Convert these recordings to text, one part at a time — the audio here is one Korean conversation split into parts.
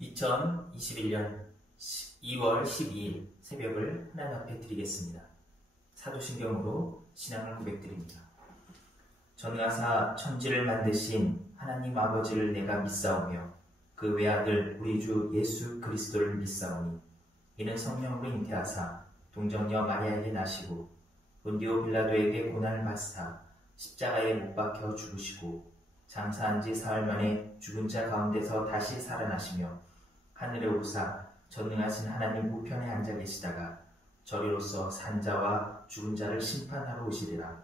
2021년 2월 12일 새벽을 하나님 앞에 드리겠습니다. 사도신경으로 신앙을 고백드립니다. 전능하사 천지를 만드신 하나님 아버지를 내가 믿사오며 그 외아들 우리 주 예수 그리스도를 믿사오니 이는 성령으로 잉태하사 동정녀 마리아에게 나시고 본디오 빌라도에게 고난을 받사 십자가에 못 박혀 죽으시고 장사한 지 사흘 만에 죽은 자 가운데서 다시 살아나시며 하늘에 오르사 전능하신 하나님 우편에 앉아 계시다가 저리로서 산 자와 죽은 자를 심판하러 오시리라.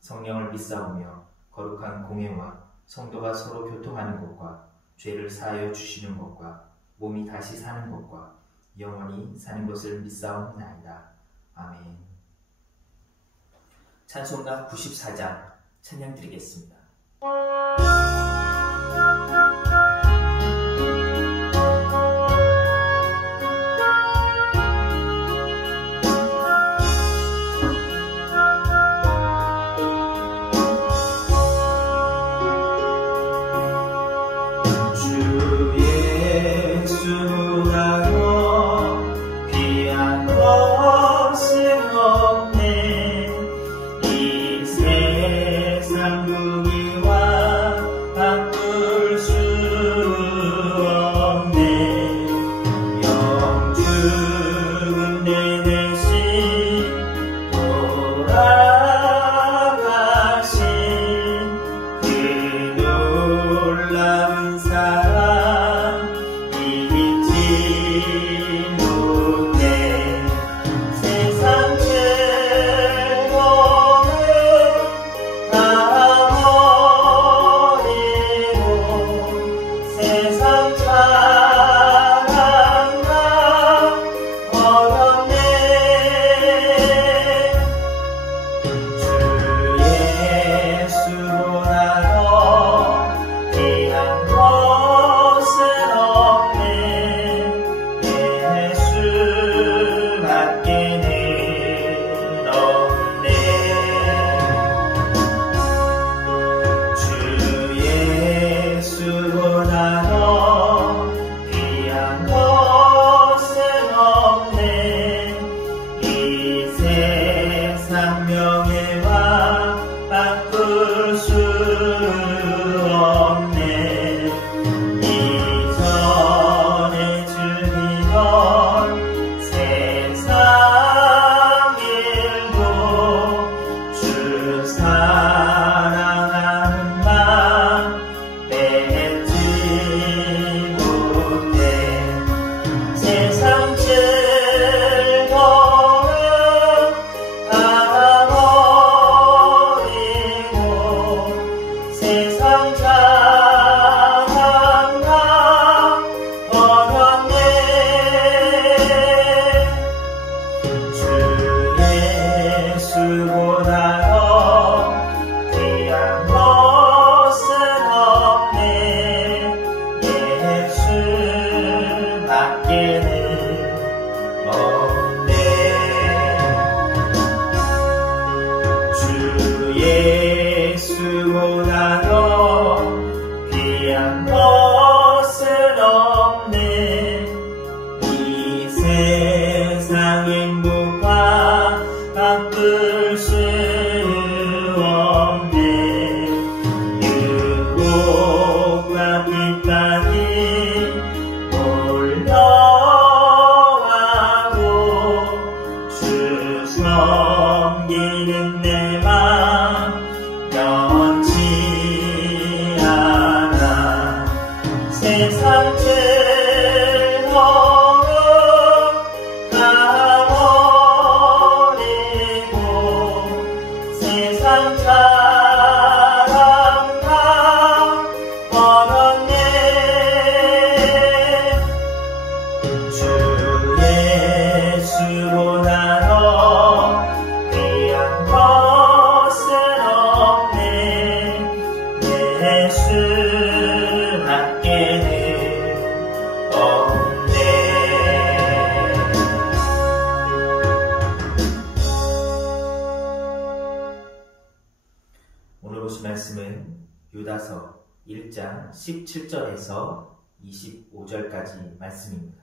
성령을 믿사오며 거룩한 공회와 성도가 서로 교통하는 것과 죄를 사하여 주시는 것과 몸이 다시 사는 것과 영원히 사는 것을 믿사옵나이다. 아멘. 찬송가 94장 찬양 드리겠습니다. 오늘 보실 말씀은 유다서 1장 17절에서 25절까지 말씀입니다.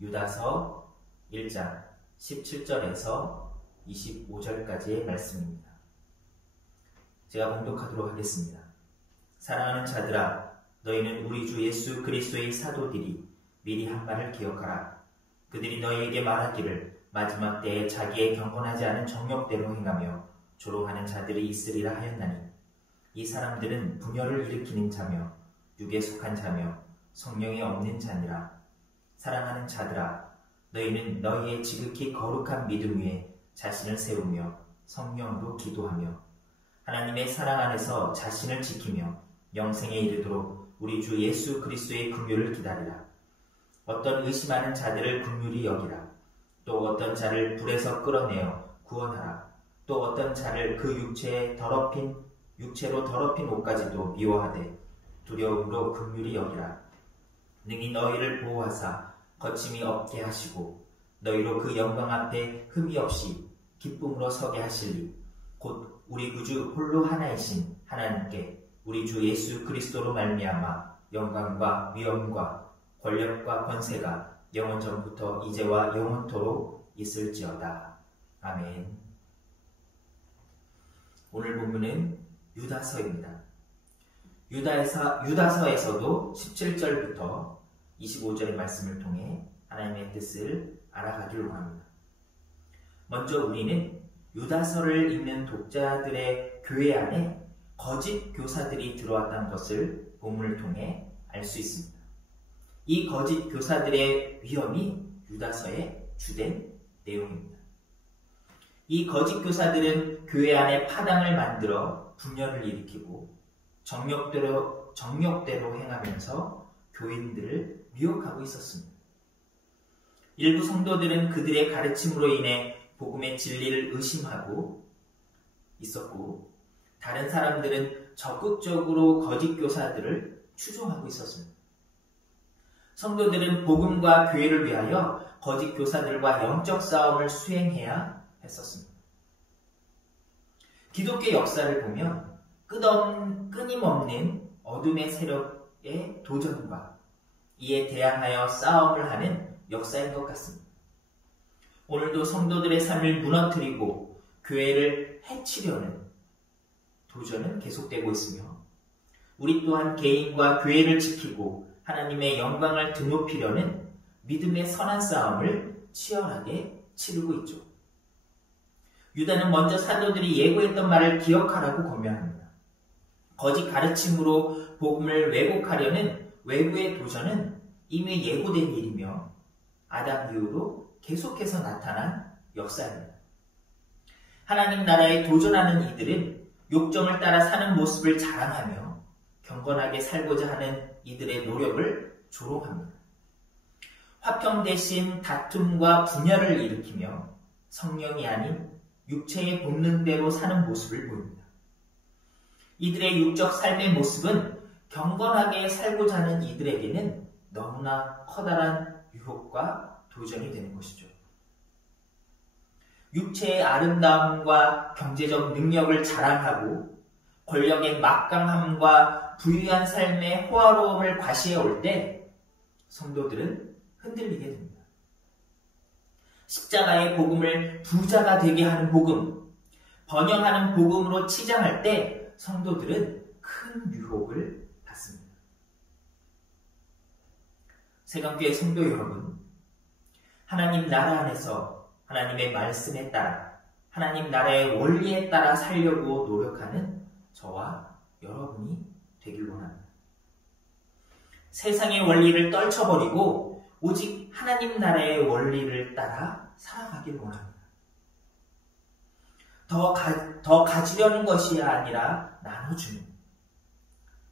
유다서 1장 17절에서 25절까지의 말씀입니다. 제가 봉독하도록 하겠습니다. 사랑하는 자들아, 너희는 우리 주 예수 그리스도의 사도들이 미리 한 말을 기억하라. 그들이 너희에게 말하기를 마지막 때에 자기의 경건하지 않은 정욕대로 행하며 조롱하는 자들이 있으리라 하였나니, 이 사람들은 분열을 일으키는 자며 육에 속한 자며 성령이 없는 자니라. 사랑하는 자들아, 너희는 너희의 지극히 거룩한 믿음 위에 자신을 세우며 성령으로 기도하며 하나님의 사랑 안에서 자신을 지키며 영생에 이르도록 우리 주 예수 그리스도의 긍휼을 기다리라. 어떤 의심하는 자들을 긍휼히 여기라. 또 어떤 자를 불에서 끌어내어 구원하라. 또 어떤 자를 그 육체로 더럽힌 옷까지도 미워하되 두려움으로 긍휼히 여기라. 능히 너희를 보호하사 거침이 없게 하시고 너희로 그 영광 앞에 흠이 없이 기쁨으로 서게 하시리. 곧 우리 구주 홀로 하나이신 하나님께 우리 주 예수 그리스도로 말미암아 영광과 위엄과 권력과 권세가 영원 전부터 이제와 영원토록 있을지어다. 아멘. 오늘 본문은 유다서입니다. 유다서에서도 17절부터 25절의 말씀을 통해 하나님의 뜻을 알아가길 원합니다. 먼저 우리는 유다서를 읽는 독자들의 교회 안에 거짓 교사들이 들어왔다는 것을 본문을 통해 알 수 있습니다. 이 거짓 교사들의 위험이 유다서의 주된 내용입니다. 이 거짓 교사들은 교회 안에 파당을 만들어 분열을 일으키고 정욕대로 행하면서 교인들을 미혹하고 있었습니다. 일부 성도들은 그들의 가르침으로 인해 복음의 진리를 의심하고 있었고, 다른 사람들은 적극적으로 거짓 교사들을 추종하고 있었습니다. 성도들은 복음과 교회를 위하여 거짓 교사들과 영적 싸움을 수행해야 했었습니다. 기독교 역사를 보면 끊임없는 어둠의 세력의 도전과 이에 대항하여 싸움을 하는 역사인 것 같습니다. 오늘도 성도들의 삶을 무너뜨리고 교회를 해치려는 도전은 계속되고 있으며, 우리 또한 개인과 교회를 지키고 하나님의 영광을 드높이려는 믿음의 선한 싸움을 치열하게 치르고 있죠. 유다는 먼저 사도들이 예고했던 말을 기억하라고 권면합니다. 거짓 가르침으로 복음을 왜곡하려는 외부의 도전은 이미 예고된 일이며 아담 이후로 계속해서 나타난 역사입니다. 하나님 나라에 도전하는 이들은 욕정을 따라 사는 모습을 자랑하며 경건하게 살고자 하는 이들의 노력을 조롱합니다. 화평 대신 다툼과 분열을 일으키며 성령이 아닌 육체의 본능대로 사는 모습을 보입니다. 이들의 육적 삶의 모습은 경건하게 살고자 하는 이들에게는 너무나 커다란 유혹과 도전이 되는 것이죠. 육체의 아름다움과 경제적 능력을 자랑하고 권력의 막강함과 부유한 삶의 호화로움을 과시해 올 때 성도들은 흔들리게 됩니다. 십자가의 복음을 부자가 되게 하는 복음, 번영하는 복음으로 치장할 때 성도들은 큰 유혹을 받습니다. 세강교회 성도 여러분, 하나님 나라 안에서 하나님의 말씀에 따라 하나님 나라의 원리에 따라 살려고 노력하는 저와 여러분이 되길 원합니다. 세상의 원리를 떨쳐버리고 오직 하나님 나라의 원리를 따라 살아가길 원합니다. 더 가지려는 것이 아니라 나눠주는,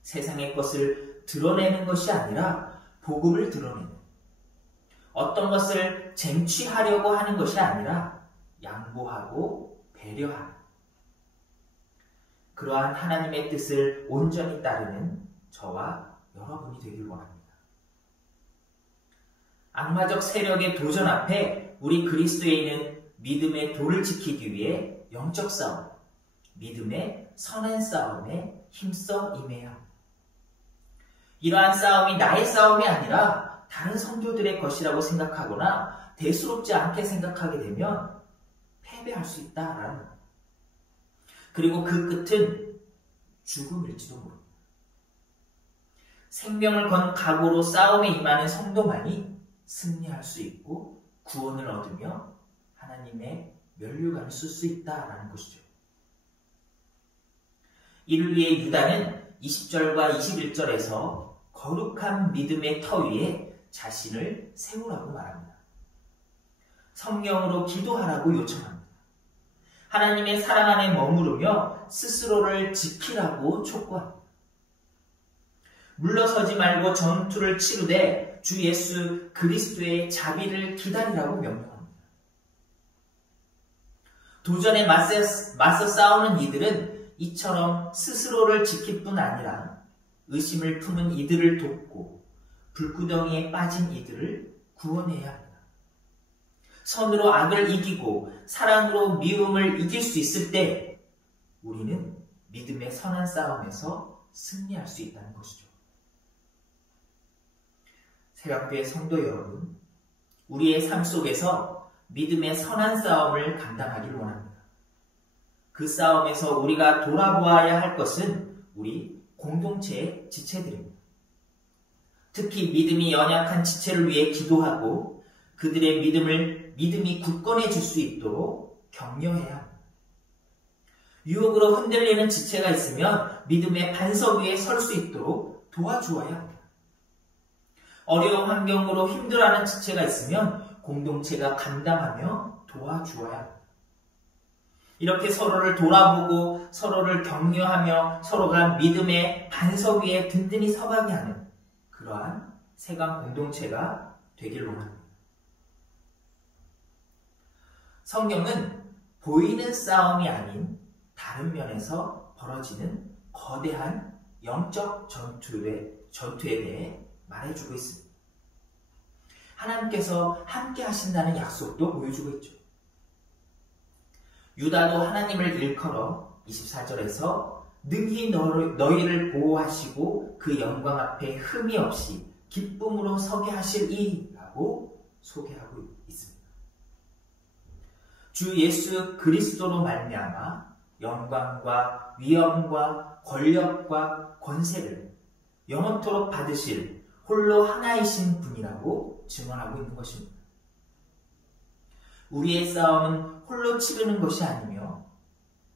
세상의 것을 드러내는 것이 아니라 복음을 드러내는, 어떤 것을 쟁취하려고 하는 것이 아니라 양보하고 배려하는, 그러한 하나님의 뜻을 온전히 따르는 저와 여러분이 되길 원합니다. 악마적 세력의 도전 앞에 우리 그리스도인은 믿음의 도를 지키기 위해 영적 싸움, 믿음의 선한 싸움에 힘써 임해야 합니다. 이러한 싸움이 나의 싸움이 아니라 다른 성도들의 것이라고 생각하거나 대수롭지 않게 생각하게 되면 패배할 수 있다라는 것. 그리고 그 끝은 죽음일지도 모릅니다. 생명을 건 각오로 싸움에 임하는 성도만이 승리할 수 있고 구원을 얻으며 하나님의 면류관을 쓸 수 있다라는 것이죠. 이를 위해 유다는 20절과 21절에서 거룩한 믿음의 터 위에 자신을 세우라고 말합니다. 성령으로 기도하라고 요청합니다. 하나님의 사랑 안에 머무르며 스스로를 지키라고 촉구합니다. 물러서지 말고 전투를 치르되 주 예수 그리스도의 자비를 기다리라고 명령합니다. 도전에 맞서 싸우는 이들은 이처럼 스스로를 지킬 뿐 아니라 의심을 품은 이들을 돕고 불구덩이에 빠진 이들을 구원해야 합니다. 선으로 악을 이기고 사랑으로 미움을 이길 수 있을 때 우리는 믿음의 선한 싸움에서 승리할 수 있다는 것이죠. 새벽교회 성도 여러분, 우리의 삶 속에서 믿음의 선한 싸움을 감당하길 원합니다. 그 싸움에서 우리가 돌아보아야 할 것은 우리 공동체의 지체들입니다. 특히 믿음이 연약한 지체를 위해 기도하고 그들의 믿음이 굳건해질 수 있도록 격려해야 합니다. 유혹으로 흔들리는 지체가 있으면 믿음의 반석 위에 설 수 있도록 도와주어야 합니다. 어려운 환경으로 힘들어하는 지체가 있으면 공동체가 감당하며 도와주어야 합니다. 이렇게 서로를 돌아보고 서로를 격려하며 서로가 믿음의 반석 위에 든든히 서가게 하는 그러한 세강 공동체가 되길 원합니다. 성경은 보이는 싸움이 아닌 다른 면에서 벌어지는 거대한 영적 전투에 대해 말해주고 있습니다. 하나님께서 함께 하신다는 약속도 보여주고 있죠. 유다도 하나님을 일컬어 24절에서 능히 너희를 보호하시고 그 영광 앞에 흠이 없이 기쁨으로 서게 하실 이라고 소개하고 있습니다. 주 예수 그리스도로 말미암아 영광과 위엄과 권력과 권세를 영원토록 받으실 홀로 하나이신 분이라고 증언하고 있는 것입니다. 우리의 싸움은 홀로 치르는 것이 아니며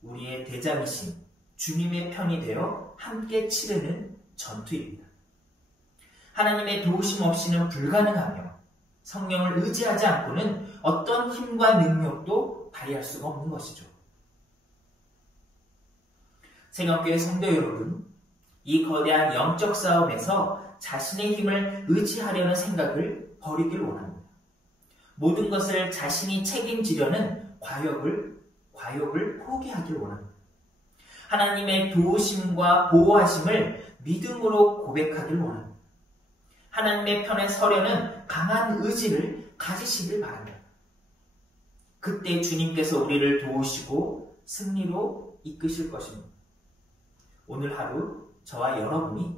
우리의 대장이신 주님의 편이 되어 함께 치르는 전투입니다. 하나님의 도우심 없이는 불가능하며 성령을 의지하지 않고는 어떤 힘과 능력도 발휘할 수가 없는 것이죠. 생명교회 성도 여러분, 이 거대한 영적 싸움에서 자신의 힘을 의지하려는 생각을 버리길 원합니다. 모든 것을 자신이 책임지려는 과욕을 포기하길 원합니다. 하나님의 도우심과 보호하심을 믿음으로 고백하길 원합니다. 하나님의 편에 서려는 강한 의지를 가지시길 바랍니다. 그때 주님께서 우리를 도우시고 승리로 이끄실 것입니다. 오늘 하루 저와 여러분이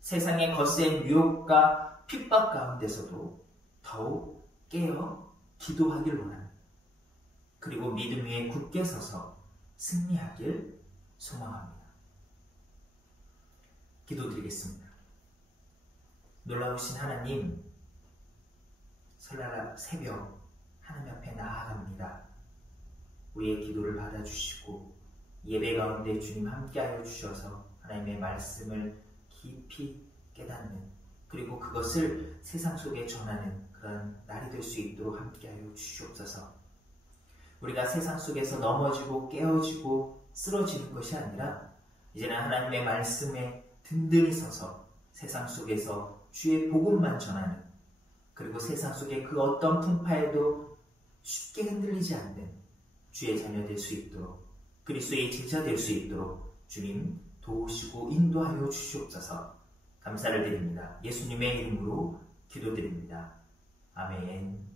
세상의 거센 유혹과 핍박 가운데서도 더욱 깨어 기도하길 원합니다. 그리고 믿음 위에 굳게 서서 승리하길 소망합니다. 기도드리겠습니다. 놀라우신 하나님, 설날 새벽 하나님 앞에 나아갑니다. 우리의 기도를 받아주시고 예배 가운데 주님 함께하여 주셔서 하나님의 말씀을 깊이 깨닫는, 그리고 그것을 세상 속에 전하는 그런 날이 될 수 있도록 함께하여 주시옵소서. 우리가 세상 속에서 넘어지고 깨어지고 쓰러지는 것이 아니라 이제는 하나님의 말씀에 든든히 서서 세상 속에서 주의 복음만 전하는, 그리고 세상 속의 그 어떤 풍파에도 쉽게 흔들리지 않는 주의 자녀 될 수 있도록, 그리스도의 제자 될 수 있도록 주님 도우시고 인도하여 주시옵소서. 감사를 드립니다. 예수님의 이름으로 기도드립니다. 아멘.